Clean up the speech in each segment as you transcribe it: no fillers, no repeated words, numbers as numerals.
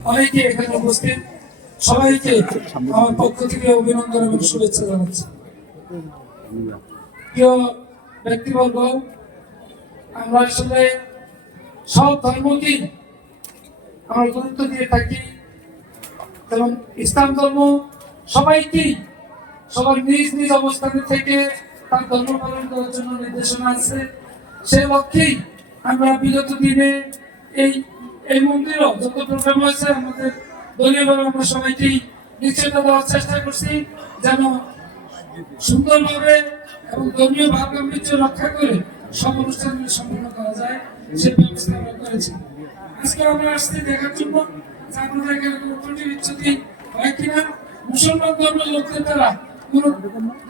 অনেকে এখানে উপস্থিত সবাইকে আমার পক্ষ থেকে অভিনন্দন এবং শুভেচ্ছা জানাচ্ছি। প্রিয় ব্যক্তিবর্গ, আমরা আসলে সব ধর্মকেই আমরা গুরুত্ব দিয়ে থাকি এবং ইসলাম ধর্ম সবাইকেই সবার নিজ নিজ অবস্থানে থেকে তার ধর্ম পালন করার জন্য নির্দেশনা আছে। সেই লক্ষ্যেই আমরা বিগত দিনে এই মন্দিরও যত প্রোগ্রাম হয়েছে আমাদের দলীয়ভাবে আমরা সবাইকেই নিশ্চয়তা দেওয়ার চেষ্টা করছি যেন সুন্দরভাবে এবং ধর্মীয় ভাব গাম্ভীর্য রক্ষা করে সব অনুষ্ঠানগুলি সম্পন্ন করা যায় সে ব্যবস্থা আমরা করেছি। আজকে আমরা আসছি দেখার জন্য যে আপনাদের এখানে কোনো ত্রুটি বিচ্ছুতি হয় কিনা, মুসলমান ধর্মের লোকদের দ্বারা কোনো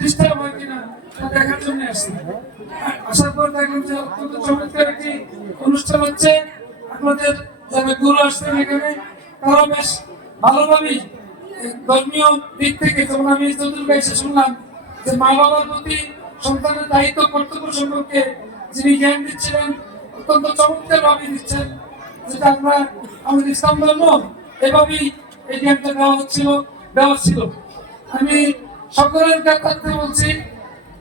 ডিস্টার্ব হয় কিনা তা দেখার জন্য আসছি। আসার পর দেখলাম যে অত্যন্ত চমৎকার একটি অনুষ্ঠান হচ্ছে। আপনাদের যারা গুরু আসছেন এখানে তারা বেশ ভালোভাবেই ধর্মীয় দিক থেকে, যেমন আমি চতুর্থ এসে শুনলাম যে মা বাবার প্রতি সন্তানের দায়িত্ব কর্তব্য সম্পর্কে যিনি জ্ঞান দিচ্ছিলেন অত্যন্ত চমৎকার ভাবে দিচ্ছেন, যেটা আমরা আমাদের ইসলাম ধর্ম এভাবেই এই জ্ঞানটা দেওয়া ছিল। আমি সকলের কাছে বলছি,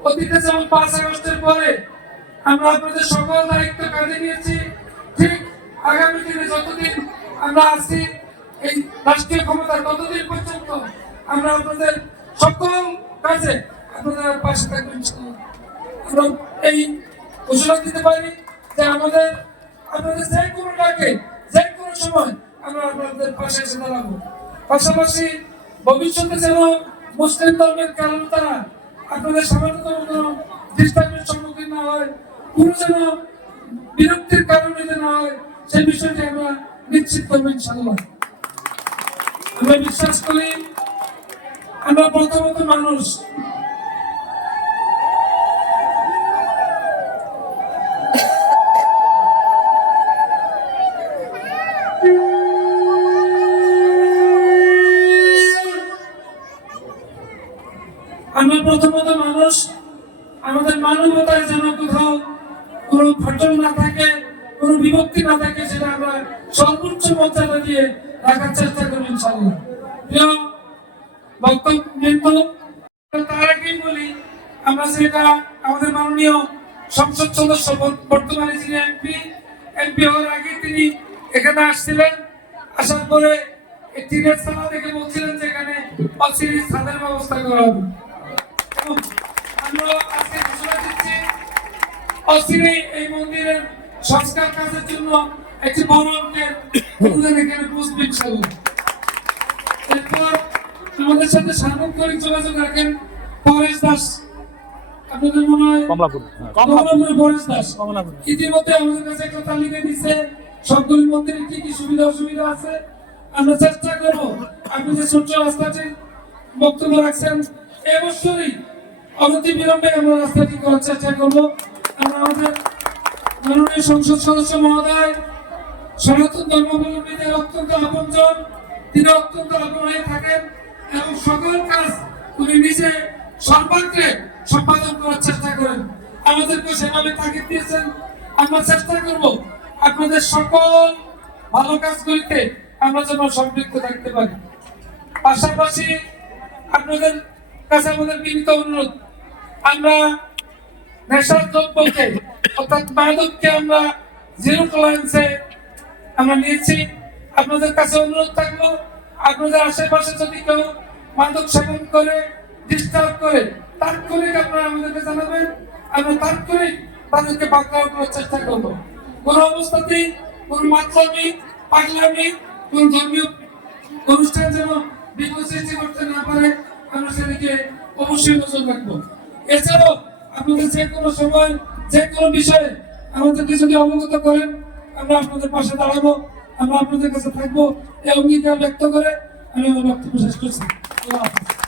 অতীতে যেমন 5 আগস্টের পরে আমরা আপনাদের সকল দায়িত্ব কাঁধে নিয়েছি, ঠিক আগামী দিনে যতদিন আমরা আছি এই রাষ্ট্রীয় ক্ষমতার ততদিন পর্যন্ত আমরা আপনাদের সকল কাজে আপনাদের পাশে থাকবেন। আমরা এই ঘোষণা দিতে পারি যে আপনাদের যে কোনো ডাকে যে কোনো সময় আমরা আপনাদের পাশে এসে দাঁড়াবো। পাশাপাশি ভবিষ্যতে যেন মুসলিম ধর্মের কারণ তারা আপনাদের সামান্যতম কোনো ডিস্টার্বের সম্মুখীন না হয়, কোনো যেন বিরক্তির কারণ হইতে না হয়, সেই বিষয়টি আমরা নিশ্চিত করবো ইনশাআল্লাহ। আমরা বিশ্বাস করি আমরা প্রথমত মানুষ, আমাদের মানবতায় যেন কোথাও কোনো ফাটল না থাকে, কোনো বিভক্তি না থাকে, সেটা আমরা সর্বোচ্চ মর্যাদা দিয়ে রাখার চেষ্টা করব ইনশাআল্লাহ। প্রিয় বক্তব্য, তার আগেই বলি আমরা যেটা আমাদের মাননীয় সংসদ সদস্য বর্তমানে যিনি এমপি হওয়ার আগে তিনি এখানে আসছিলেন, আসার পরে টিনের ছাদা দেখে বলছিলেন যে এখানে অচিরে ছাদের ব্যবস্থা করা হবে। আমরা আজকে ঘোষণা দিচ্ছি অচিরে এই মন্দিরের সংস্কার কাজের জন্য একটি বড় অঙ্কের অনুদান এখানে বসবে ইনশাআল্লাহ। এরপর আমাদের সাথে সার্বক্ষণিক যোগাযোগ রাখেন পরেশ দাস, আপনাদের মনে হয় কমলাপুর পরেশ দাস ইতিমধ্যে আমাদের কাছে একটা তালিকা দিচ্ছে সবগুলি মন্দিরের কি কি সুবিধা অসুবিধা আছে। আমরা চেষ্টা করবো আপনি যে ছোট্ট রাস্তাটি বক্তব্য রাখছেন এবছরই অনতি বিলম্বে আমরা রাস্তাটি করার চেষ্টা করবো। আমরা আমাদের মাননীয় সংসদ সদস্য মহোদয় সনাতন ধর্মাবলম্বীদের অত্যন্ত আপনজন, তিনি অত্যন্ত আপন হয়ে থাকেন এবং সকল কাজ উনি নিজে সর্বাগ্রে সম্পাদন করার চেষ্টা করেন। আমাদেরকে সেভাবে তাগিদ দিয়েছেন। আমরা চেষ্টা করব আপনাদের সকল ভালো কাজগুলিতে আমরা যেন সম্পৃক্ত থাকতে পারি। পাশাপাশি আপনাদের কাছে আমাদের বিনীত অনুরোধ, আমরা নেশার দ্রব্যকে অর্থাৎ মাদককে আমরা জিরো টলারেন্সে আমরা নিয়েছি। আপনাদের কাছে অনুরোধ থাকলো আপনাদের আশেপাশে যদি কেউ মাদক সেবন করে ডিস্টার্ব করে তাৎক্ষণিক আপনারা আমাদেরকে জানাবেন, আমরা তাৎক্ষণিক তাদেরকে বাঁচাও করার চেষ্টা করবো। কোনো অবস্থাতেই কোনো মাতলামি পাগলামি কোন ধর্মীয় অনুষ্ঠান যেন বিঘ্ন সৃষ্টি করতে না পারে আমরা সেদিকে অবশ্যই নজর রাখবো। এছাড়াও আপনাদের যে কোনো সময় যে কোনো বিষয়ে আমাদেরকে যদি অবগত করেন আমরা আপনাদের পাশে দাঁড়াবো, আমরা আপনাদের কাছে থাকবো এই অঙ্গীকার ব্যক্ত করে আমি আমার বক্তব্য শেষ করছি। আল্লাহ হাফেজ।